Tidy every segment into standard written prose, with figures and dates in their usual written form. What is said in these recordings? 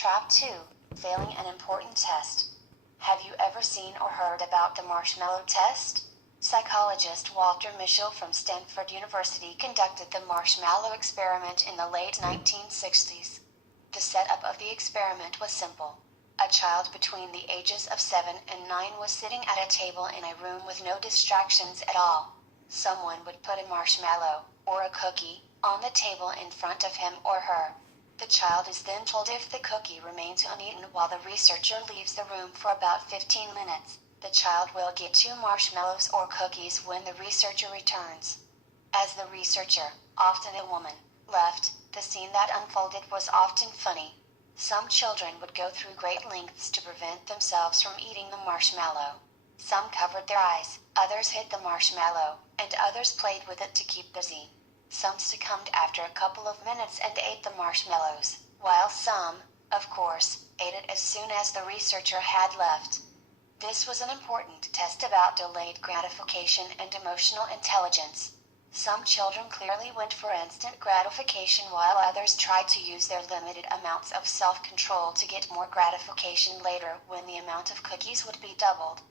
Trap 2. Failing an important test. Have you ever seen or heard about the marshmallow test? Psychologist Walter Mischel from Stanford University conducted the marshmallow experiment in the late 1960s. The setup of the experiment was simple. A child between the ages of 7 and 9 was sitting at a table in a room with no distractions at all. Someone would put a marshmallow, or a cookie, on the table in front of him or her. The child is then told if the cookie remains uneaten while the researcher leaves the room for about 15 minutes, the child will get 2 marshmallows or cookies when the researcher returns. As the researcher, often a woman, left, the scene that unfolded was often funny. Some children would go through great lengths to prevent themselves from eating the marshmallow. Some covered their eyes, others hid the marshmallow, and others played with it to keep busy. Some succumbed after a couple of minutes and ate the marshmallows, while some, of course, ate it as soon as the researcher had left. This was an important test about delayed gratification and emotional intelligence. Some children clearly went for instant gratification while others tried to use their limited amounts of self-control to get more gratification later when the amount of cookies would be doubled.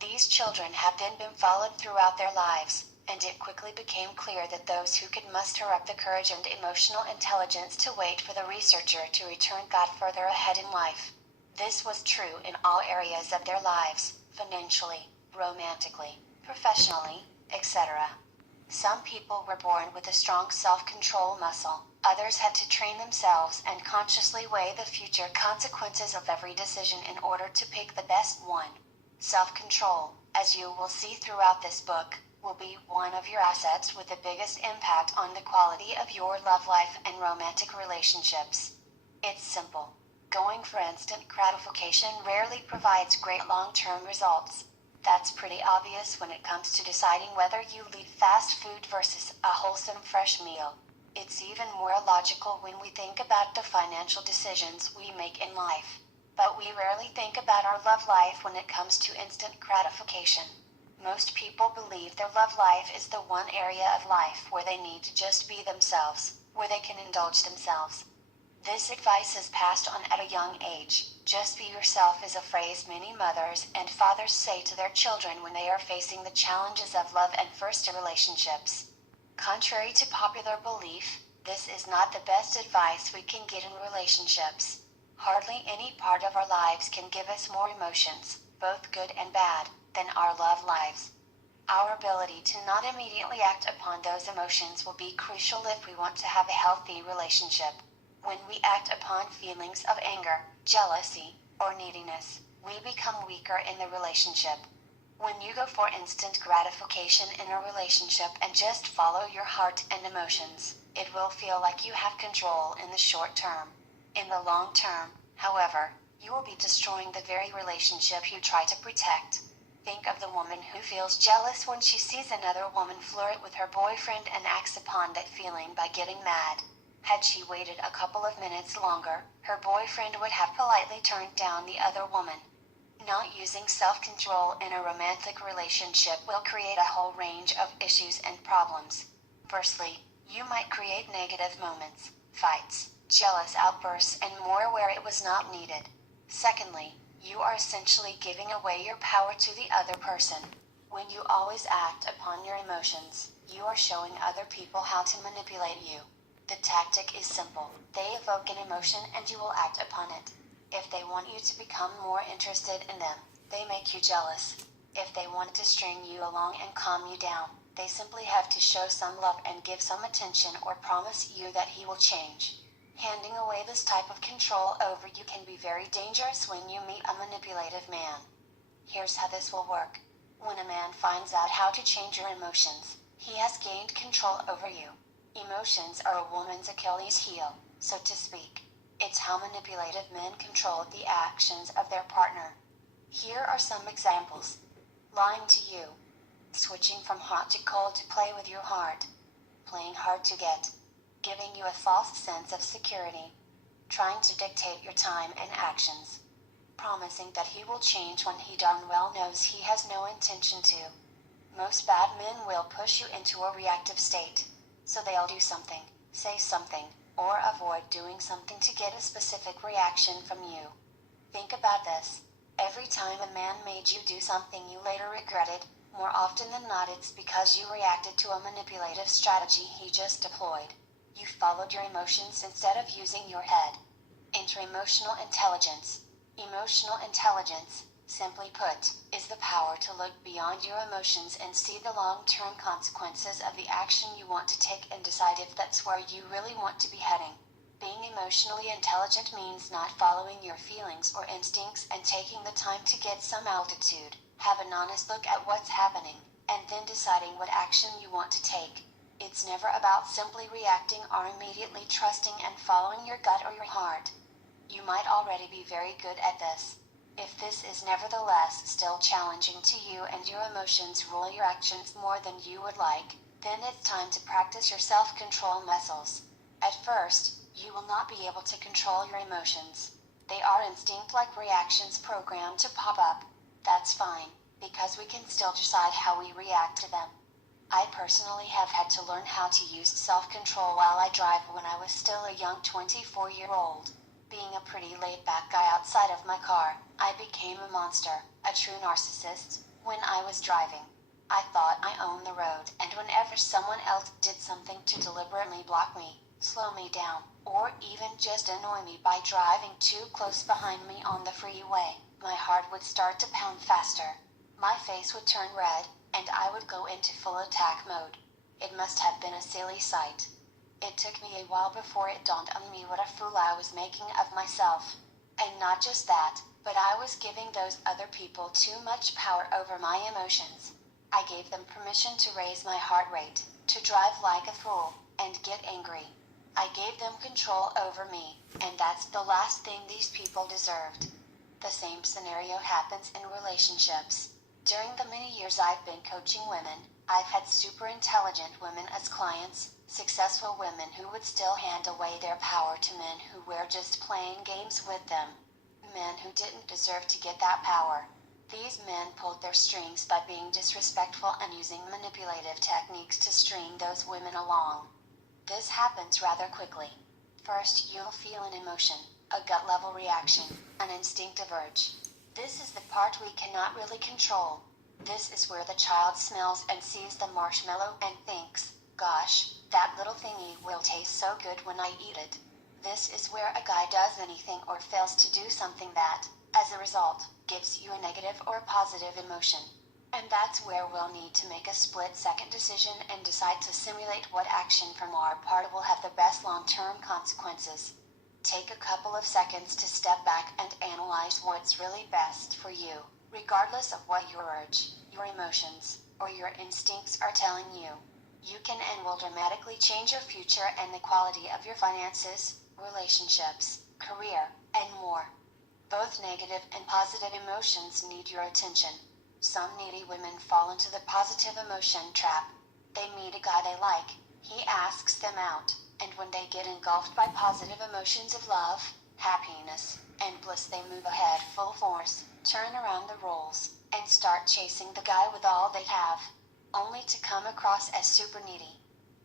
These children have then been followed throughout their lives, and it quickly became clear that those who could muster up the courage and emotional intelligence to wait for the researcher to return got further ahead in life. This was true in all areas of their lives, financially, romantically, professionally, etc. Some people were born with a strong self-control muscle. Others had to train themselves and consciously weigh the future consequences of every decision in order to pick the best one. Self-control, as you will see throughout this book, will be one of your assets with the biggest impact on the quality of your love life and romantic relationships. It's simple. Going for instant gratification rarely provides great long-term results. That's pretty obvious when it comes to deciding whether you lead fast food versus a wholesome fresh meal. It's even more logical when we think about the financial decisions we make in life. But we rarely think about our love life when it comes to instant gratification. Most people believe their love life is the one area of life where they need to just be themselves, where they can indulge themselves. This advice is passed on at a young age. Just be yourself is a phrase many mothers and fathers say to their children when they are facing the challenges of love and first relationships. Contrary to popular belief, this is not the best advice we can get in relationships. Hardly any part of our lives can give us more emotions, both good and bad, than our love lives. Our ability to not immediately act upon those emotions will be crucial if we want to have a healthy relationship. When we act upon feelings of anger, jealousy, or neediness, we become weaker in the relationship. When you go for instant gratification in a relationship and just follow your heart and emotions, it will feel like you have control in the short term. In the long term, however, you will be destroying the very relationship you try to protect. Think of the woman who feels jealous when she sees another woman flirt with her boyfriend and acts upon that feeling by getting mad. Had she waited a couple of minutes longer, her boyfriend would have politely turned down the other woman. Not using self-control in a romantic relationship will create a whole range of issues and problems. Firstly, you might create negative moments, fights, jealous outbursts, and more where it was not needed. Secondly, you are essentially giving away your power to the other person. When you always act upon your emotions, you are showing other people how to manipulate you. The tactic is simple. They evoke an emotion and you will act upon it. If they want you to become more interested in them, they make you jealous. If they want to string you along and calm you down, they simply have to show some love and give some attention or promise you that he will change. Handing away this type of control over you can be very dangerous when you meet a manipulative man. Here's how this will work. When a man finds out how to change your emotions, he has gained control over you. Emotions are a woman's Achilles heel, so to speak. It's how manipulative men control the actions of their partner. Here are some examples. Lying to you. Switching from hot to cold to play with your heart. Playing hard to get. Giving you a false sense of security. Trying to dictate your time and actions. Promising that he will change when he darn well knows he has no intention to. Most bad men will push you into a reactive state. So they'll do something, say something, or avoid doing something to get a specific reaction from you. Think about this. Every time a man made you do something you later regretted, more often than not it's because you reacted to a manipulative strategy he just deployed. You followed your emotions instead of using your head. Enter emotional intelligence. Emotional intelligence, simply put, is the power to look beyond your emotions and see the long-term consequences of the action you want to take and decide if that's where you really want to be heading. Being emotionally intelligent means not following your feelings or instincts and taking the time to get some altitude, have an honest look at what's happening, and then deciding what action you want to take. It's never about simply reacting or immediately trusting and following your gut or your heart. You might already be very good at this. If this is nevertheless still challenging to you and your emotions rule your actions more than you would like, then it's time to practice your self-control muscles. At first, you will not be able to control your emotions. They are instinct-like reactions programmed to pop up. That's fine, because we can still decide how we react to them. I personally have had to learn how to use self-control while I drive when I was still a young 24-year-old. Being a pretty laid-back guy outside of my car, I became a monster, a true narcissist, when I was driving. I thought I owned the road, and whenever someone else did something to deliberately block me, slow me down, or even just annoy me by driving too close behind me on the freeway, my heart would start to pound faster. My face would turn red, and I would go into full attack mode. It must have been a silly sight. It took me a while before it dawned on me what a fool I was making of myself. And not just that, but I was giving those other people too much power over my emotions. I gave them permission to raise my heart rate, to drive like a fool, and get angry. I gave them control over me, and that's the last thing these people deserved. The same scenario happens in relationships. During the many years I've been coaching women, I've had super intelligent women as clients, successful women who would still hand away their power to men who were just playing games with them. Men who didn't deserve to get that power. These men pulled their strings by being disrespectful and using manipulative techniques to string those women along. This happens rather quickly. First, you'll feel an emotion, a gut-level reaction, an instinctive urge. This is the part we cannot really control. This is where the child smells and sees the marshmallow and thinks, gosh, that little thingy will taste so good when I eat it. This is where a guy does anything or fails to do something that, as a result, gives you a negative or a positive emotion. And that's where we'll need to make a split-second decision and decide to simulate what action from our part will have the best long-term consequences. Take a couple of seconds to step back and analyze what's really best for you, regardless of what your urge, your emotions, or your instincts are telling you. You can and will dramatically change your future and the quality of your finances, relationships, career, and more. Both negative and positive emotions need your attention. Some needy women fall into the positive emotion trap. They meet a guy they like, he asks them out, and when they get engulfed by positive emotions of love, happiness, and bliss they move ahead full force, turn around the roles, and start chasing the guy with all they have, only to come across as super needy.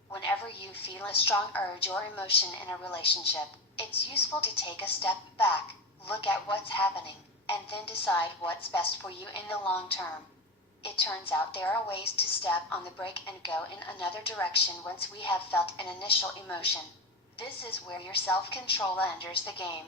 Whenever you feel a strong urge or emotion in a relationship, it's useful to take a step back, look at what's happening, and then decide what's best for you in the long term. It turns out there are ways to step on the brake and go in another direction once we have felt an initial emotion. This is where your self-control enters the game.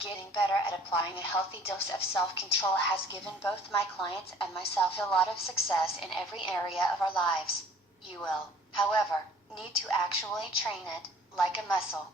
Getting better at applying a healthy dose of self-control has given both my clients and myself a lot of success in every area of our lives. You will, however, need to actually train it, like a muscle.